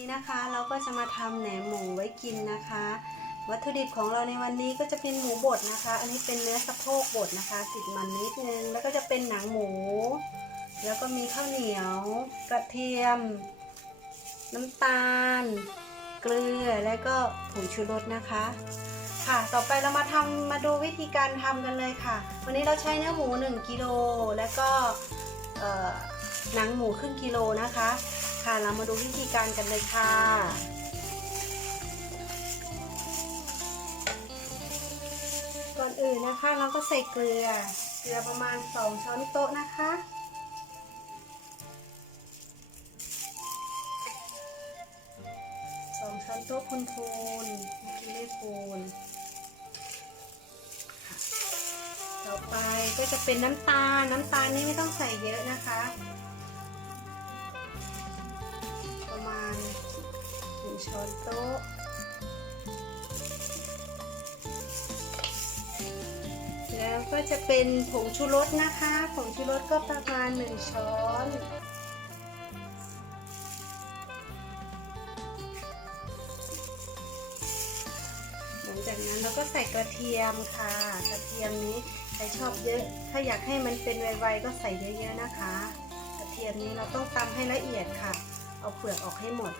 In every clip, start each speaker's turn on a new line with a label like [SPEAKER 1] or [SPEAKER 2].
[SPEAKER 1] นี้นะคะเราก็จะมาทำแหนมหมูไว้กินนะคะ วัตถุดิบของเราในวันนี้ก็จะเป็นหมูบดนะคะ อันนี้เป็นเนื้อสะโพกบดนะคะ ติดมันนิดนึง แล้วก็จะเป็นหนังหมู แล้วก็มีข้าวเหนียว กระเทียม น้ำตาล เกลือแล้วก็ผงชูรสนะคะ ค่ะต่อไปเรามาทำมาดูวิธีการทำกันเลยค่ะ วันนี้เราใช้เนื้อหมู 1กิโลแล้วก็หนังหมูครึ่งกิโลนะคะ ค่ะเรามาดูวิธีการกันเลยค่ะ ก่อนอื่นนะคะ เราก็ใส่เกลือ เกลือประมาณ 2 ช้อนโต๊ะนะคะ สองช้อนโต๊ะพูนพูนๆเมื่อกี้ไม่พูนต่อไปก็จะเป็นน้ำตาล น้ำตาลนี่ไม่ต้องใส่เยอะนะคะ ช้อนโต๊ะ แล้วก็จะเป็นผงชูรสนะคะ ผงชูรสก็ประมาณหนึ่งช้อนหลังจากนั้นเราก็ใส่กระเทียมค่ะ กระเทียมนี้ใครชอบเยอะ ถ้าอยากให้มันเป็นไวๆก็ใส่เยอะๆนะคะ กระเทียมนี้เราต้องตำให้ละเอียดค่ะ เอาเปลือกออกให้หมด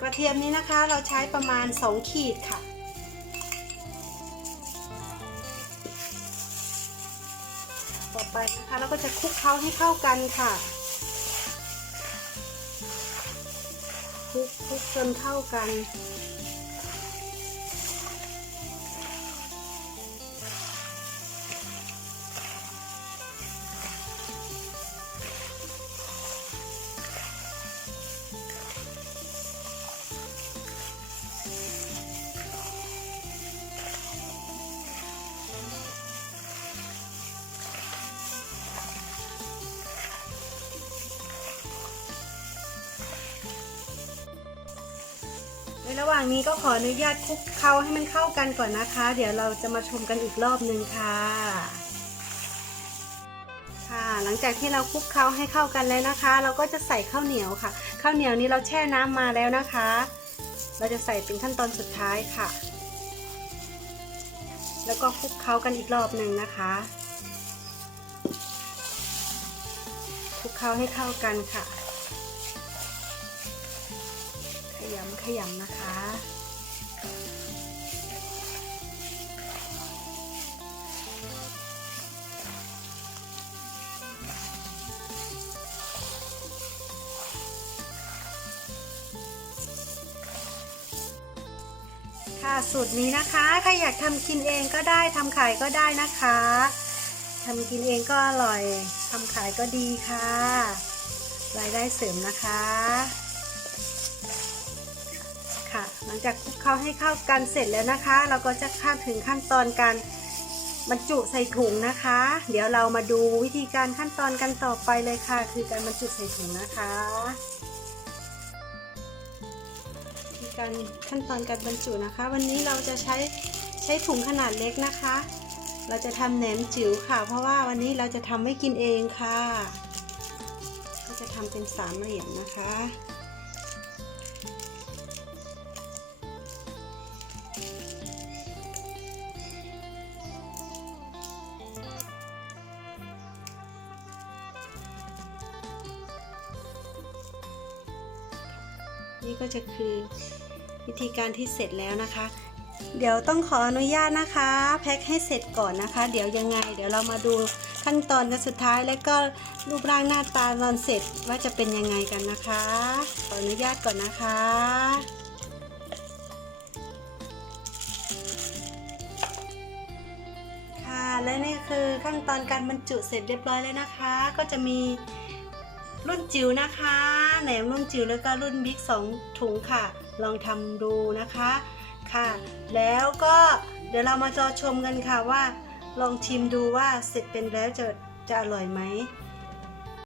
[SPEAKER 1] กระเทียมนี้นะคะเราใช้ประมาณ 2 ขีดค่ะ ต่อไปนะคะเราก็จะคลุกเคล้าให้เข้ากันค่ะคลุกคลุกจนเข้ากัน ระหว่างนี้ก็ขออนุญาตคลุกเคล้าให้มันเข้ากันก่อนนะคะ เดี๋ยวเราจะมาชมกันอีกรอบหนึ่งค่ะ ค่ะ หลังจากที่เราคลุกเคล้าให้เข้ากันแล้วนะคะ เราก็จะใส่ข้าวเหนียวค่ะ ข้าวเหนียวนี้เราแช่น้ำมาแล้วนะคะ เราจะใส่เป็นขั้นตอนสุดท้ายค่ะ แล้วก็คลุกเคล้ากันอีกรอบหนึ่งนะคะคลุกเคล้าให้เข้ากันค่ะ ยำขยำนะคะ ค่ะสูตรนี้นะคะ ใครอยากทำกินเองก็ได้ทำขายก็ได้นะคะทำกินเองก็อร่อยทำขายก็ดีค่ะ รายได้เสริมนะคะค่ะ หลังจากคลุกเคล้าให้เข้ากันเสร็จแล้วนะคะ เราก็จะข้ามถึงขั้นตอนการบรรจุใส่ถุงนะคะ เดี๋ยวเรามาดูวิธีการขั้นตอนกันต่อไปเลยค่ะ คือการบรรจุใส่ถุงนะคะวิธีการขั้นตอนการบรรจุนะคะ วันนี้เราจะใช้ใช้ถุงขนาดเล็กนะคะ เราจะทำแหนมจิ๋วค่ะ เพราะว่าวันนี้เราจะทำให้กินเองค่ะ ก็จะทำเป็นสามเหลี่ยมนะคะ นี่ก็จะคือวิธีการที่เสร็จแล้วนะคะ เดี๋ยวต้องขออนุญาตนะคะ แพ็คให้เสร็จก่อนนะคะ เดี๋ยวยังไง เดี๋ยวเรามาดูขั้นตอนกันสุดท้ายแล้วก็รูปร่างหน้าตาตอนเสร็จว่าจะเป็นยังไงกันนะคะ ขออนุญาตก่อนนะคะค่ะและนี่คือขั้นตอนการบรรจุเสร็จเรียบร้อยแล้วนะคะ ก็จะมี รุ่นจิ๋วนะคะแหนมรุ่นจิ๋วแล้วก็รุ่นบิ๊กสองถุงค่ะ ลองทำดูนะคะค่ะ แล้วก็เดี๋ยวเรามาจอชมกันค่ะว่า ลองชิมดูว่าเสร็จเป็นแล้วจะจะอร่อยไหม